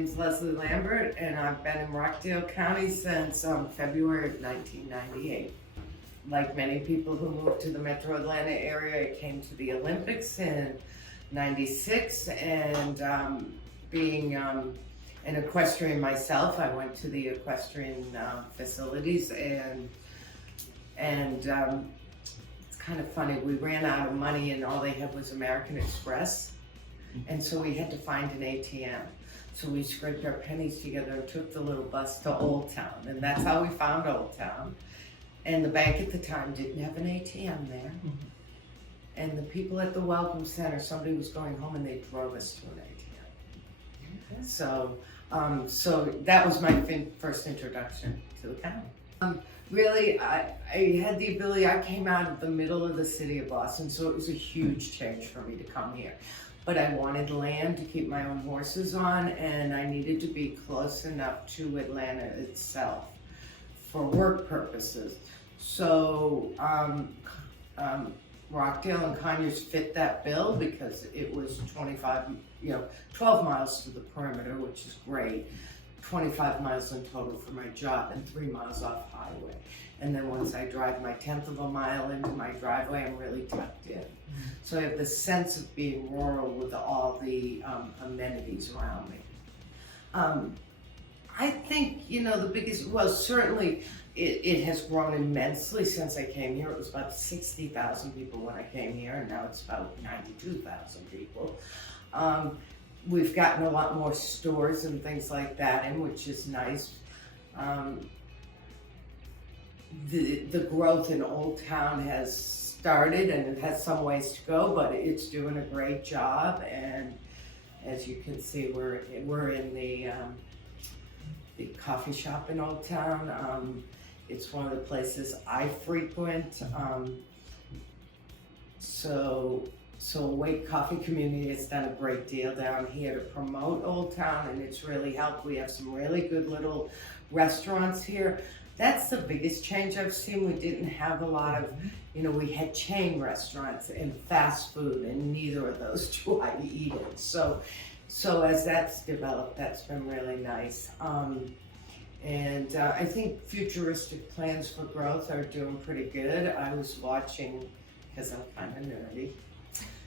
name's Leslie Lambert, and I've been in Rockdale County since February of 1998. Like many people who moved to the Metro Atlanta area, I came to the Olympics in '96, and being an equestrian myself, I went to the equestrian facilities, and it's kind of funny. We ran out of money, and all they had was American Express, and so we had to find an ATM. So we scraped our pennies together and took the little bus to Old Town, and that's how we found Old Town. And the bank at the time didn't have an ATM there. And the people at the Welcome Center, somebody was going home and they drove us to an ATM. So that was my first introduction to the county. Really, I had the ability, I came out of the middle of the city of Boston, so it was a huge change for me to come here. But I wanted land to keep my own horses on, and I needed to be close enough to Atlanta itself for work purposes. So Rockdale and Conyers fit that bill because it was 12 miles to the perimeter, which is great. 25 miles in total for my job and 3 miles off highway. And then once I drive my 1/10 of a mile into my driveway, I'm really tucked in. So I have the sense of being rural with all the amenities around me. I think, the biggest, certainly it has grown immensely since I came here. It was about 60,000 people when I came here, and now it's about 92,000 people. We've gotten a lot more stores and things like that in, which is nice. The growth in Old Town has started, and it has some ways to go, but it's doing a great job. And as you can see, we're in the coffee shop in Old Town. It's one of the places I frequent. So Awake Coffee Community has done a great deal down here to promote Old Town, and it's really helped. We have some really good little restaurants here. That's the biggest change I've seen. We didn't have a lot of, we had chain restaurants and fast food, and neither of those two I eat in. So as that's developed, that's been really nice. And I think futuristic plans for growth are doing pretty good. I was watching, because I'm kind of nerdy,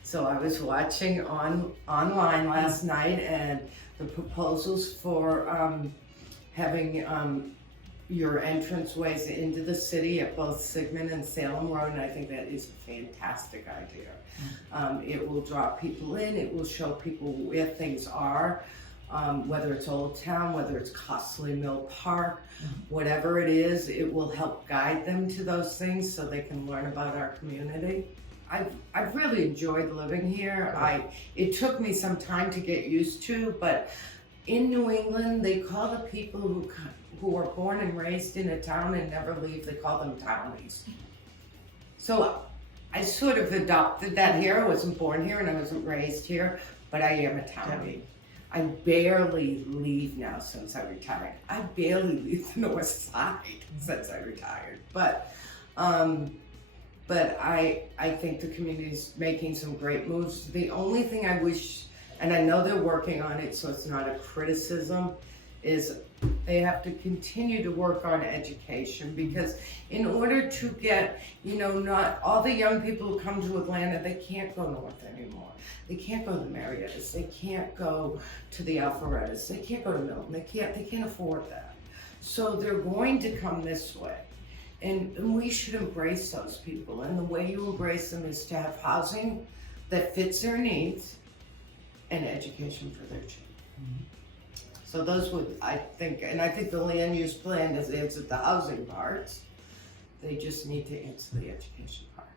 so I was watching online last night, and the proposals for having your entranceways into the city at both Sigmund and Salem Road, and I think that is a fantastic idea. It will draw people in, it will show people where things are, whether it's Old Town, whether it's Costley Mill Park, whatever it is, it will help guide them to those things so they can learn about our community. I've really enjoyed living here. It took me some time to get used to, but in New England, they call the people who are born and raised in a town and never leave, they call them townies. So I sort of adopted that here. I wasn't born here and I wasn't raised here, but I am a townie. I barely leave now since I retired. I barely leave the North Side since I retired. But I think the community's making some great moves. The only thing I wish, and I know they're working on it, so it's not a criticism, is they have to continue to work on education, because in order to get, not all the young people who come to Atlanta, they can't go north anymore. They can't go to the Marietta's, they can't go to the Alpharettas, they can't go to Milton, they can't afford that. So they're going to come this way. And we should embrace those people, and the way you embrace them is to have housing that fits their needs and education for their children. So those would, I think the land use plan has answered the housing part. They just need to answer the education part.